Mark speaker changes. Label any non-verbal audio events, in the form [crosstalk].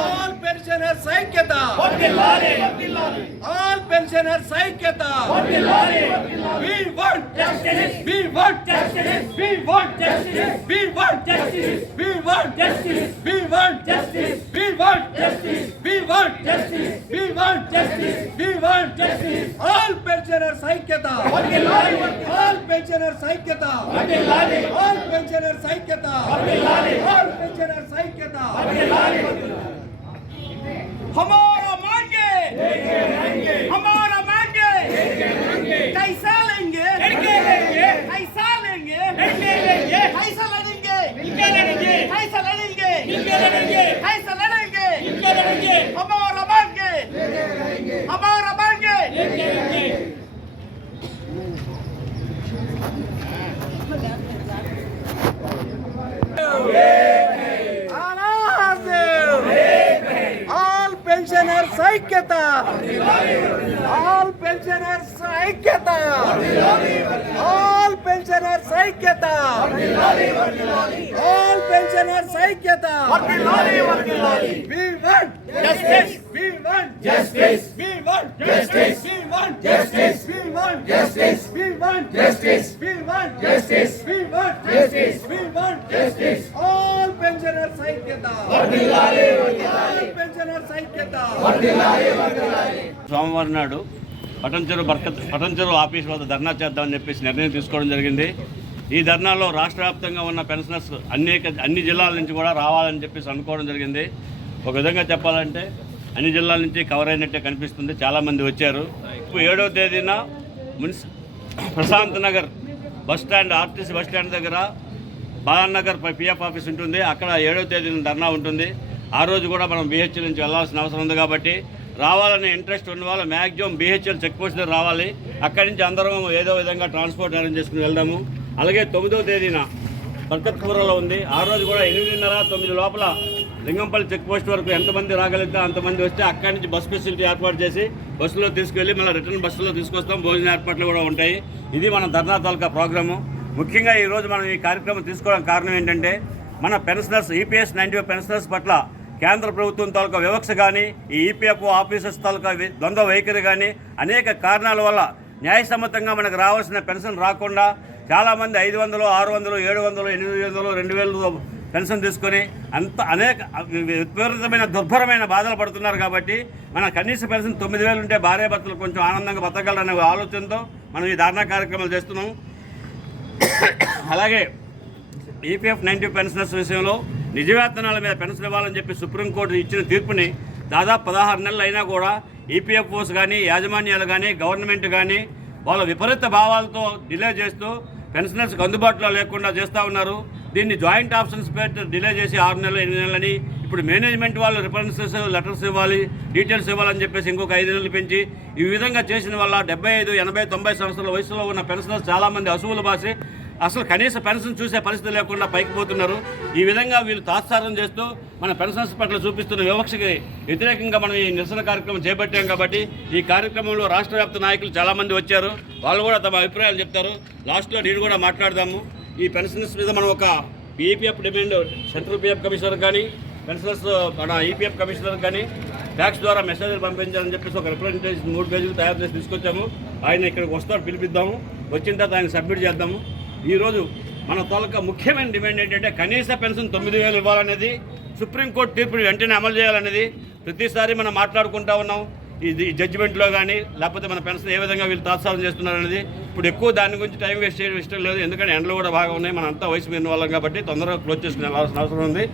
Speaker 1: All pensioners ಐಕ್ಯತಾ all pensioners ಐಕ್ಯತಾ we want justice we want justice we want justice we want justice we want justice we want justice we want justice we want justice we want justice we want justice all pensioners ಐಕ್ಯತಾ all pensioners ಐಕ್ಯತಾ all pensioners ಐಕ್ಯತಾ all pensioners ಐಕ್ಯತಾ हमारा मांगे हमारा मांगे कैसा लेंगे कैसा लेंगे कैसा लड़ेंगे कैसा लड़ेंगे कैसा लड़ेंगे हमारा मांगे हमारा ಐಕ್ಯತ ಆಲ್ ಪೆನ್ಷನರ್ಸ್ ಐಕ್ಯತ ಆಲ್ ಪೆನ್ಷನರ್ಸ್ ಐಕ್ಯತ all pensioners ಐಕ್ಯತ we want justice we want justice we want justice we want justice we want justice we want justice we want justice we want justice we want justice all pensioners ಐಕ್ಯತ ವರ್ದಿಲ್ಲಾಲಿ
Speaker 2: సోమవారం నాడు Patancheru Barkat Patancheru office వద్ద ధర్నా చేద్దామని చెప్పేసి నిర్ణయం తీసుకోవడం జరిగింది. ఈ ధర్నాలో రాష్ట్ర వ్యాప్తంగా ఉన్న పెన్షనర్స్ అనేక అన్ని జిల్లాల నుంచి కూడా రావాలని చెప్పేసి అనుకోవడం జరిగింది. ఒక విధంగా చెప్పాలంటే అన్ని జిల్లాల నుంచి కవర్ అయినట్టే కనిపిస్తుంది. చాలామంది వచ్చారు. ఇప్పుడు ఏడవ తేదీన మున్సి Prashant Nagar bus stand RTC bus stand దగ్గర బాలనగర్ పిఎఫ్ ఆఫీస్ ఉంటుంది. అక్కడ ఏడవ తేదీన ధర్నా ఉంటుంది. ఆ రోజు కూడా మనం బీహెచ్ఎల్ నుంచి వెళ్ళాల్సిన అవసరం ఉంది కాబట్టి రావాలనే ఇంట్రెస్ట్ ఉన్న వాళ్ళు మ్యాక్సిమం బీహెచ్ఎల్ చెక్ పోస్ట్ దగ్గర రావాలి. అక్కడి నుంచి అందరం ఏదో విధంగా ట్రాన్స్పోర్ట్ అరేంజ్ చేసుకుని వెళ్దాము. అలాగే తొమ్మిదవ తేదీన బర్కత్పురంలో ఉంది. ఆ రోజు కూడా ఎనిమిదిన్నర తొమ్మిది లోపల లింగంపల్లి చెక్ పోస్ట్ వరకు ఎంతమంది రాగలిగితే అంతమంది వస్తే అక్కడి నుంచి బస్ ఫెసిలిటీ ఏర్పాటు చేసి బస్సులో తీసుకెళ్ళి మళ్ళీ రిటర్న్ బస్సులో తీసుకొస్తాం. భోజన ఏర్పాట్లు కూడా ఉంటాయి. ఇది మన ధర్నా తాలూకా ప్రోగ్రాము. ముఖ్యంగా ఈరోజు మనం ఈ కార్యక్రమం తీసుకోవడానికి కారణం ఏంటంటే మన పెన్షనర్స్ ఈపీఎస్ నైన్టీ పెన్షనర్స్ పట్ల కేంద్ర ప్రభుత్వం తాలూకా వివక్ష కానీ ఈ ఈపీఎఫ్ ఆఫీసర్స్ తాలూకా ద్వంద్వ వైఖరి కానీ అనేక కారణాల వల్ల న్యాయసమ్మతంగా మనకు రావాల్సిన పెన్షన్ రాకుండా చాలామంది ఐదు వందలు ఆరు వందలు ఏడు వందలు ఎనిమిది వందలు రెండు వేలు పెన్షన్ తీసుకొని అంత అనేక విపరీతమైన దుర్భరమైన బాధలు పడుతున్నారు కాబట్టి మన కనీస పెన్షన్ తొమ్మిది వేలు ఉంటే భార్య భర్తలు కొంచెం ఆనందంగా బతకాలనే ఆలోచనతో మనం ఈ ధారణా కార్యక్రమాలు చేస్తున్నాం. [coughs] అలాగే ఈపీఎఫ్ నైన్టీ పెన్షనర్స్ విషయంలో నిజవేతనాల మీద పెన్షన్ ఇవ్వాలని చెప్పి సుప్రీంకోర్టు ఇచ్చిన తీర్పుని దాదాపు పదహారు నెలలు అయినా కూడా ఈపీఎఫ్ఓస్ కానీ యాజమాన్యాలు కానీ గవర్నమెంట్ కానీ వాళ్ళ విపరీత భావాలతో డిలే చేస్తూ పెన్షనర్స్కి అందుబాటులో లేకుండా చేస్తూ ఉన్నారు. దీన్ని జాయింట్ ఆప్షన్స్ పేరు డిలే చేసి ఆరు నెలలు ఎనిమిది నెలలని ఇప్పుడు మేనేజ్మెంట్ వాళ్ళు రిఫరెన్సెస్ లెటర్స్ ఇవ్వాలి డీటెయిల్స్ ఇవ్వాలని చెప్పేసి ఇంకొక ఐదు నెలలు పెంచి ఈ విధంగా చేసిన వల్ల డెబ్బై ఐదు ఎనభై తొంభై సంవత్సరాల వయసులో ఉన్న పెన్షనర్స్ చాలామంది అసువులు బాసి అసలు కనీస పెన్షన్ చూసే పరిస్థితి లేకుండా పైకి పోతున్నారు. ఈ విధంగా వీళ్ళు తాత్సారం చేస్తూ మన పెన్షన్స్ పట్ల చూపిస్తున్న వివక్షకి వ్యతిరేకంగా మనం ఈ నిరసన కార్యక్రమం చేపట్టాం కాబట్టి ఈ కార్యక్రమంలో రాష్ట్ర వ్యాప్త నాయకులు చాలామంది వచ్చారు. వాళ్ళు కూడా తమ అభిప్రాయాలు చెప్తారు. లాస్ట్లో నేను కూడా మాట్లాడదాము. ఈ పెన్షన్స్ మీద మనం ఒక EPF demand central PF commissioner కానీ పెన్షనర్స్ మన ఈపీఎఫ్ కమిషనర్ కానీ ట్యాక్స్ ద్వారా మెసేజ్లు పంపించాలని చెప్పేసి ఒక రిప్రజెంటేషన్ మూడు పేజీలు తయారు చేసి తీసుకొచ్చాము. ఆయన ఇక్కడికి వస్తాడు పిలిపిద్దాము. వచ్చిన తర్వాత ఆయన సబ్మిట్ చేద్దాము. ఈరోజు మన తాలూకా ముఖ్యమైన డిమాండ్ ఏంటంటే కనీస పెన్షన్ తొమ్మిది వేలు ఇవ్వాలనేది సుప్రీంకోర్టు తీర్పుని వెంటనే అమలు చేయాలనేది ప్రతిసారి మనం మాట్లాడుకుంటా ఉన్నాం. ఇది జడ్జిమెంట్లో కానీ లేకపోతే మన పెన్షన్ ఏ విధంగా వీళ్ళు తాత్సారం చేస్తున్నారు అనేది ఇప్పుడు ఎక్కువ దాని గురించి టైం వేస్ట్ చేయడం ఇష్టం లేదు ఎందుకంటే ఎండలు కూడా బాగా ఉన్నాయి మనంతా వయసు మీద వాళ్ళం కాబట్టి తొందరగా క్లోజ్ చేసుకునే అవసరం ఉంది.